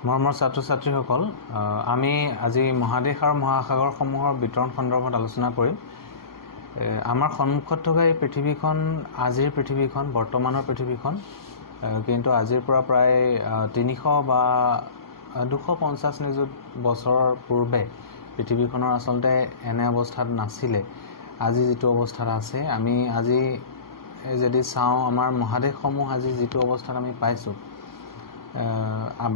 মৰমৰ ছাত্ৰ-ছাত্ৰীসকল, আমি আজি মহাদেশ আৰু মহাসাগৰসমূহৰ বিতৰণ সন্দৰ্ভত আলোচনা কৰিম। আমাৰ সন্মুখত থকা এই পৃথিৱীখন আজিৰ পৃথিৱীখন, বৰ্তমানৰ পৃথিৱীখন, কিন্তু আজিৰ পৰা প্ৰায় 300 বা 250 নিযুত বছৰৰ পূৰ্বে পৃথিৱীখনৰ আচলতে এনে অৱস্থাত নাছিলে। আজি যিটো অৱস্থাত আছে, আমি আজি যদি চাওঁ, আমাৰ মহাদেশসমূহ আজি যিটো অৱস্থাত আমি পাইছোঁ,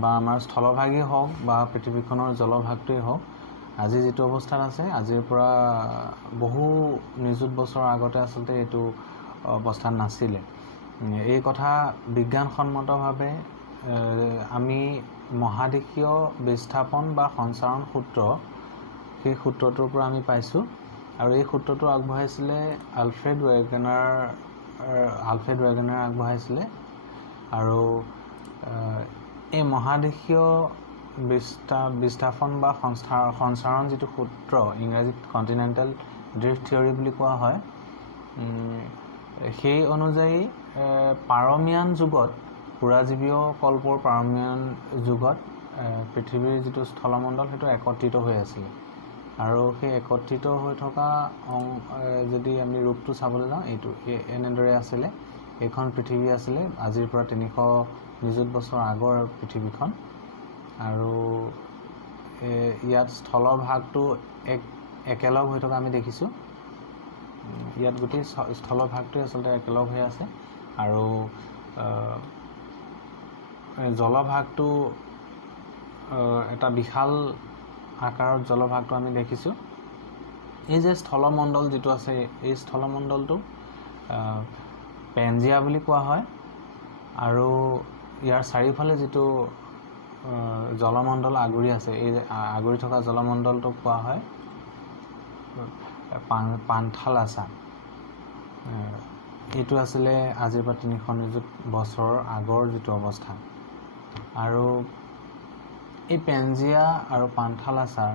বা আমাৰ স্থলভাগেই হওক বা পৃথিৱীখনৰ জলভাগটোৱেই হওক, আজি যিটো অৱস্থাত আছে, আজিৰ পৰা বহু নিযুত বছৰৰ আগতে আচলতে এইটো অৱস্থাত নাছিলে। এই কথা বিজ্ঞানসন্মতভাৱে আমি মহাদেশীয় বিস্থাপন বা সঞ্চাৰণ সূত্ৰ, সেই সূত্ৰটোৰ পৰা আমি পাইছোঁ। আৰু এই সূত্ৰটো আগবঢ়াইছিলে আলফ্ৰেড ৱেগনাৰে আগবঢ়াইছিলে। আৰু এই মহাদেশীয় বিস্থাপন বা সঞ্চাৰণ যিটো সূত্ৰ, ইংৰাজীত কণ্টিনেণ্টেল ড্ৰিফ্ট থিয়ৰী বুলি কোৱা হয়, সেই অনুযায়ী পাৰমিয়ান যুগত, পুৰাজীৱীয় কল্পৰ পাৰমিয়ান যুগত পৃথিৱীৰ যিটো স্থলমণ্ডল সেইটো একত্ৰিত হৈ আছিলে। আৰু সেই একত্ৰিত হৈ থকা যদি আমি ৰূপটো চাবলৈ যাওঁ, এইটো এনেদৰে আছিলে। এইখন পৃথিৱী আছিলে আজিৰ পৰা 300 নিযুত বছৰ আগৰ পৃথিৱীখন। আৰু ইয়াত স্থলভাগটো একেলগ হৈ থকা আমি দেখিছোঁ। ইয়াত গোটেই স্থলভাগটোৱে আচলতে একেলগ হৈ আছে। আৰু জলভাগটো এটা বিশাল আকাৰত জলভাগটো আমি দেখিছোঁ। এই যে স্থলমণ্ডল যিটো আছে, এই স্থলমণ্ডলটো পেনজিয়া বুলি কোৱা হয়। আৰু ইয়াৰ চাৰিওফালে যিটো জলমণ্ডল আগুৰি আছে, এই আগুৰি থকা জলমণ্ডলটোক কোৱা হয় পান্থালাছা। এইটো আছিলে আজিৰ পৰা 300 নিযুত বছৰৰ আগৰ যিটো অৱস্থা। আৰু এই পেনজিয়া আৰু পান্থালাছাৰ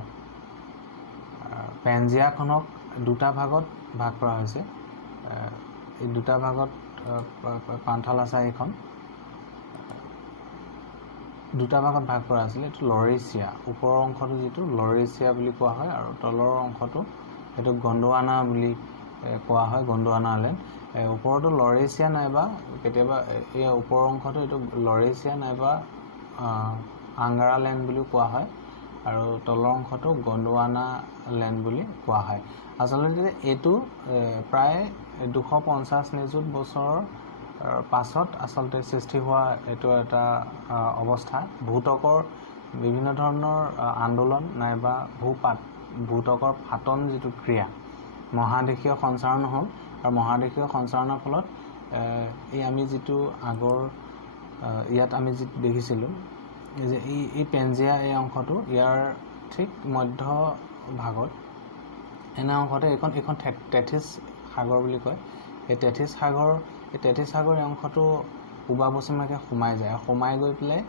পেনজিয়াখনক দুটা ভাগত ভাগ কৰা হৈছে। এই দুটা ভাগত পান্থালাছা এইখন দুটা ভাগত ভাগ কৰা আছিলে। এইটো লৰেচিয়া, ওপৰৰ অংশটো যিটো লৰেচিয়া বুলি কোৱা হয়, আৰু তলৰ অংশটো সেইটো গণ্ডৱানা বুলি কোৱা হয়, গণ্ডৱানা আইলেণ্ড। ওপৰতো লৰেচিয়া নাইবা কেতিয়াবা এই ওপৰৰ অংশটো এইটো লৰেচিয়া নাইবা আংগাৰা লেণ্ড বুলিও কোৱা হয়, আৰু তলৰ অংশটো গণ্ডৱানা লেণ্ড বুলি কোৱা হয়। আচলতে এইটো প্ৰায় 250 নিযুত বছৰৰ পাছত আচলতে সৃষ্টি হোৱা এইটো এটা অৱস্থা। ভূতকৰ বিভিন্ন ধৰণৰ আন্দোলন নাইবা ভূতকৰ ফাটন যিটো ক্ৰিয়া, মহাদেশীয় সঞ্চাৰণ হ'ল। আৰু মহাদেশীয় সঞ্চাৰণৰ ফলত এই আমি যিটো আগৰ ইয়াত আমি যিটো দেখিছিলোঁ যে এই পেনজিয়া, এই অংশটো ইয়াৰ ঠিক মধ্য ভাগত এনে অংশতে এইখন তেথিছ সাগৰ বুলি কয়। এই তেথিছ সাগৰ এই অংশটো পূবা পশ্চিমাকৈ সোমাই যায়, আৰু সোমাই গৈ পেলাই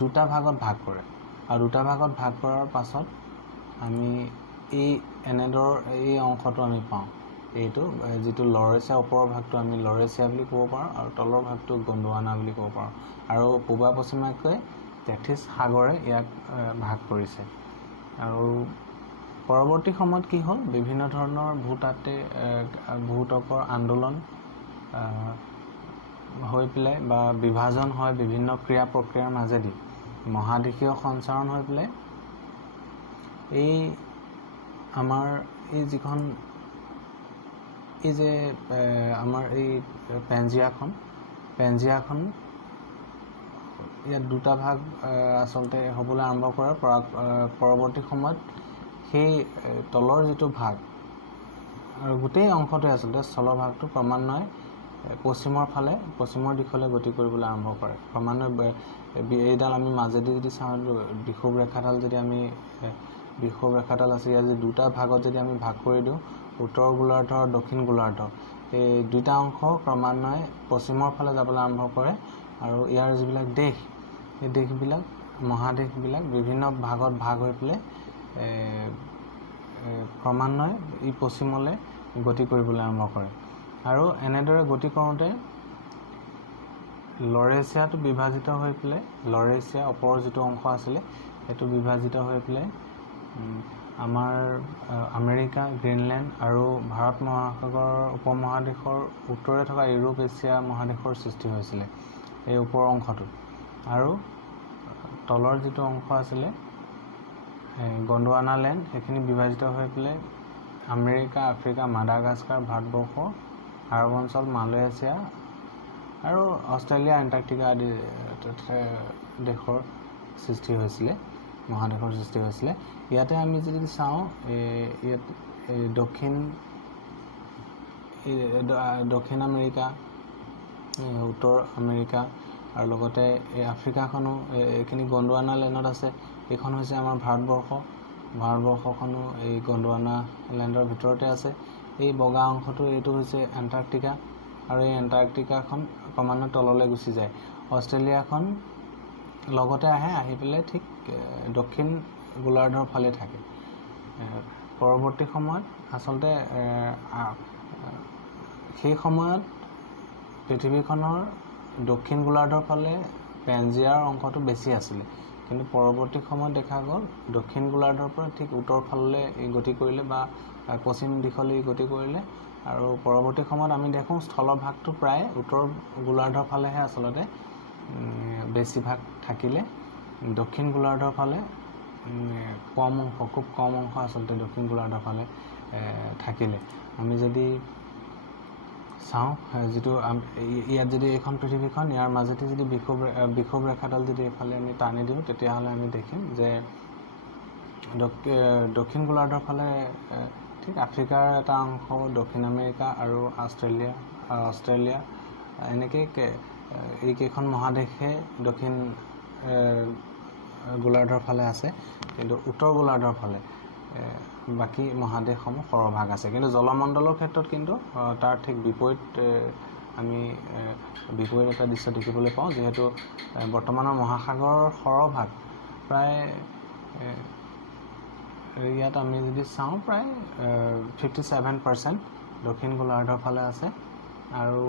দুটা ভাগত ভাগ কৰে। আৰু দুটা ভাগত ভাগ কৰাৰ পাছত আমি এই অংশটো আমি পাওঁ। এইটো যিটো লৰেচিয়া, ওপৰৰ ভাগটো আমি লৰেচিয়া বুলি ক'ব পাৰোঁ, আৰু তলৰ ভাগটো গণ্ডৱানা বুলি ক'ব পাৰোঁ। আৰু পূবা পশ্চিমাকৈ তেথিছ সাগৰে ইয়াক ভাগ কৰিছে। আৰু পৰৱৰ্তী সময়ত কি হ'ল, বিভিন্ন ধৰণৰ ভূতকৰ আন্দোলন হৈ পেলাই বা বিভাজন হয় বিভিন্ন ক্ৰিয়া প্ৰক্ৰিয়াৰ মাজেদি, মহাদেশীয় সঞ্চাৰণ হৈ পেলাই এই আমাৰ এই যিখন যে আমাৰ এই পেনজিয়াখন ইয়াত দুটা ভাগ আচলতে হ'বলৈ আৰম্ভ কৰে। পৰৱৰ্তী সময়ত সেই তলৰ যিটো ভাগ আৰু গোটেই অংশটোৱে আচলতে স্থলভাগটো ক্ৰমান্বয়ে পশ্চিমৰ দিশলৈ গতি কৰিবলৈ আৰম্ভ কৰে। ক্ৰমান্বয়ে এইডাল আমি মাজেদি যদি চাওঁ, বিষুৱ ৰেখাডাল আছে, ইয়াত যদি দুটা ভাগত যদি আমি ভাগ কৰি দিওঁ, উত্তৰ গোলাৰ্ধ আৰু দক্ষিণ গোলাৰ্ধ, এই দুটা অংশ ক্ৰমান্বয়ে পশ্চিমৰ ফালে যাবলৈ আৰম্ভ কৰে। আৰু ইয়াৰ যিবিলাক দেশ, এই দেশবিলাক, মহাদেশবিলাক বিভিন্ন ভাগত ভাগ হৈ পেলাই ক্ৰমান্বয়ে ই পশ্চিমলৈ গতি কৰিবলৈ আৰম্ভ কৰে। আৰু এনেদৰে গতি কৰোঁতে লৰেচিয়াটো বিভাজিত হৈ পেলাই লৰেচিয়া ওপৰৰ যিটো অংশ আছিলে সেইটো বিভাজিত হৈ পেলাই আমাৰ আমেৰিকা গ্ৰীণলেণ্ড আৰু ভাৰত মহাসাগৰৰ উপমহাদেশৰ উত্তৰে থকা ইউৰোপ এছিয়া মহাদেশৰ সৃষ্টি হৈছিলে এই ওপৰৰ অংশটো আৰু তলৰ যিটো অংশ আছিলে গণ্ডৱানা লেণ্ড সেইখিনি বিভাজিত হৈ পেলাই আমেৰিকা আফ্ৰিকা মাডাগাস্কাৰ ভাৰতবৰ্ষ আৰৱ অঞ্চল মালয়েছিয়া আৰু অষ্ট্ৰেলিয়া এণ্টাৰ্কটিকা আদি দেশৰ সৃষ্টি হৈছিলে মহাদেশৰ সৃষ্টি হৈছিলে ইয়াতে আমি যদি চাওঁ ইয়াত দক্ষিণ আমেৰিকা উত্তৰ আমেৰিকা আৰু লগতে এই আফ্ৰিকাখনো এইখিনি গণ্ডৱানা লেণ্ডত আছে এইখন হৈছে আমাৰ ভাৰতবৰ্ষখনো এই গণ্ডৱানা লেণ্ডৰ ভিতৰতে আছে এই বগা অংশটো এইটো হৈছে এণ্টাৰ্কটিকা আৰু এই এণ্টাৰ্কটিকাখন ক্ৰমান্বয়ে তললৈ গুচি যায় অষ্ট্ৰেলিয়াখন লগতে আহি পেলাই ঠিক দক্ষিণ গোলাৰ্ধৰ ফালে থাকে পৰৱৰ্তী সময়ত আচলতে সেই সময়ত পৃথিৱীখনৰ দক্ষিণ গোলাৰ্ধৰ ফালে পেনজিয়াৰ অংশটো বেছি আছিলে কিন্তু পৰৱৰ্তী সময়ত দেখা গ'ল দক্ষিণ গোলাৰ্ধৰ পৰা ঠিক উত্তৰ ফাললৈ গতি কৰিলে বা পশ্চিম দিশলৈ গতি কৰিলে আৰু পৰৱৰ্তী সময়ত আমি দেখোঁ স্থলৰ ভাগটো প্ৰায় উত্তৰ গোলাৰ্ধৰ ফালেহে আচলতে বেছিভাগ থাকিলে দক্ষিণ গোলাৰ্ধৰ ফালে খুব কম অংশ আচলতে দক্ষিণ গোলাৰ্ধৰ ফালে থাকিলে আমি যদি চাওঁ যিটো ইয়াত যদি এইখন পৃথিৱীখন ইয়াৰ মাজতে যদি বিষুৱ ৰেখাডাল যদি এইফালে আমি টানি দিওঁ তেতিয়াহ'লে আমি দেখিম যে দক্ষিণ গোলাৰ্ধৰ ফালে ঠিক আফ্ৰিকাৰ এটা অংশ দক্ষিণ আমেৰিকা আৰু অষ্ট্ৰেলিয়া এনেকৈ এইকেইখন মহাদেশে দক্ষিণ গোলাৰ্ধৰ ফালে আছে কিন্তু উত্তৰ গোলাৰ্ধৰ ফালে বাকী মহাদেশসমূহ সৰহভাগ আছে কিন্তু জলমণ্ডলৰ ক্ষেত্ৰত কিন্তু তাৰ ঠিক বিপৰীত আমি বিপৰীত এটা দৃশ্য দেখিবলৈ পাওঁ যিহেতু বৰ্তমানৰ মহাসাগৰৰ সৰহভাগ প্ৰায় ইয়াত আমি যদি চাওঁ প্ৰায় 57% দক্ষিণ গোলাৰ্ধৰ ফালে আছে আৰু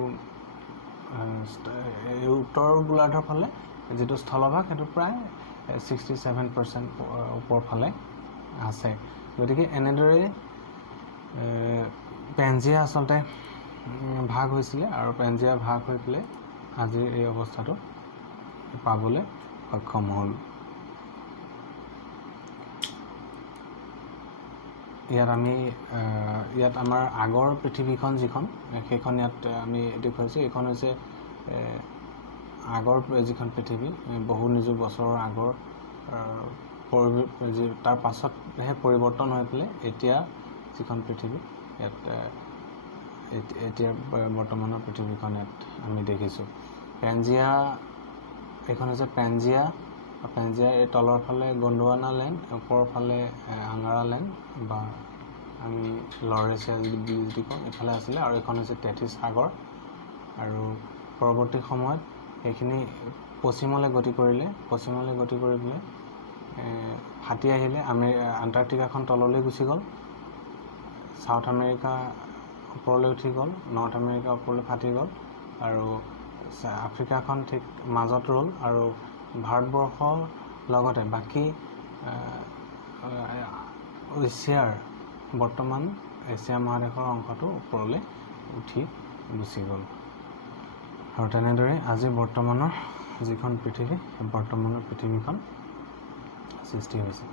উত্তৰ গোলাৰ্ধৰ ফালে যিটো স্থলভাগ সেইটো প্ৰায় 67% ওপৰ ফালে আছে গতিকে এনেদৰে পেনজিয়া আচলতে ভাগ হৈছিলে আৰু পেনজিয়া ভাগ হৈ পেলাই আজিৰ এই অৱস্থাটো পাবলৈ সক্ষম হ'ল ইয়াত আমাৰ আগৰ পৃথিৱীখন যিখন সেইখন ইয়াত আমি দেখুৱাইছোঁ এইখন হৈছে আগৰ যিখন পৃথিৱী বহু নিযুত বছৰৰ আগৰ তাৰ পাছতহে পৰিৱৰ্তন হৈ পেলাই এতিয়া যিখন পৃথিৱী ইয়াত এতিয়া বৰ্তমানৰ পৃথিৱীখন ইয়াত আমি দেখিছোঁ এইখন হৈছে পেনজিয়া এই তলৰ ফালে গণ্ডৱানা লেণ্ড ওপৰৰ ফালে আংগাৰা লেণ্ড বা আমি লৰেচিয়া যদি কওঁ এইফালে আছিলে আৰু এইখন হৈছে তেথিছ সাগৰ আৰু পৰৱৰ্তী সময়ত সেইখিনি পশ্চিমলৈ গতি কৰি পেলাই ফাটি আহিলে আণ্টাৰ্কটিকাখন তললৈ গুচি গ'ল চাউথ আমেৰিকা ওপৰলৈ উঠি গ'ল নৰ্থ আমেৰিকা ওপৰলৈ ফাটি গ'ল আৰু আফ্ৰিকাখন ঠিক মাজত ৰ'ল আৰু ভাৰতবৰ্ষৰ লগতে বাকী বৰ্তমান এছিয়া মহাদেশৰ অংশটো ওপৰলৈ উঠি গুচি গ'ল আৰু তেনেদৰে আজি বৰ্তমানৰ যিখন পৃথিৱী সেই বৰ্তমানৰ পৃথিৱীখন সৃষ্টি হৈছে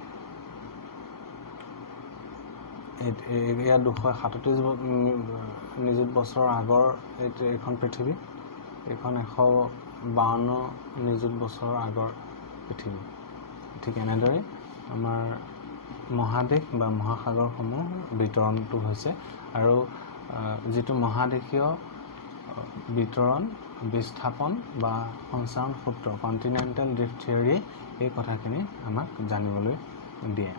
ইয়াত 237 নিযুত বছৰৰ আগৰ এইখন পৃথিৱী এইখন 152 নিযুত বছৰৰ আগৰ পৃথিৱী ঠিক এনেদৰে আমাৰ মহাদেশ বা মহাসাগৰসমূহ বিতৰণটো হৈছে আৰু যিটো মহাদেশীয় বিতৰণ বিস্থাপন বা সঞ্চাৰণ সূত্ৰ কণ্টিনেণ্টেল ড্ৰিফ্ট থিয়ৰী এই কথাখিনি আমাক জানিবলৈ দিয়ে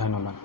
ধন্যবাদ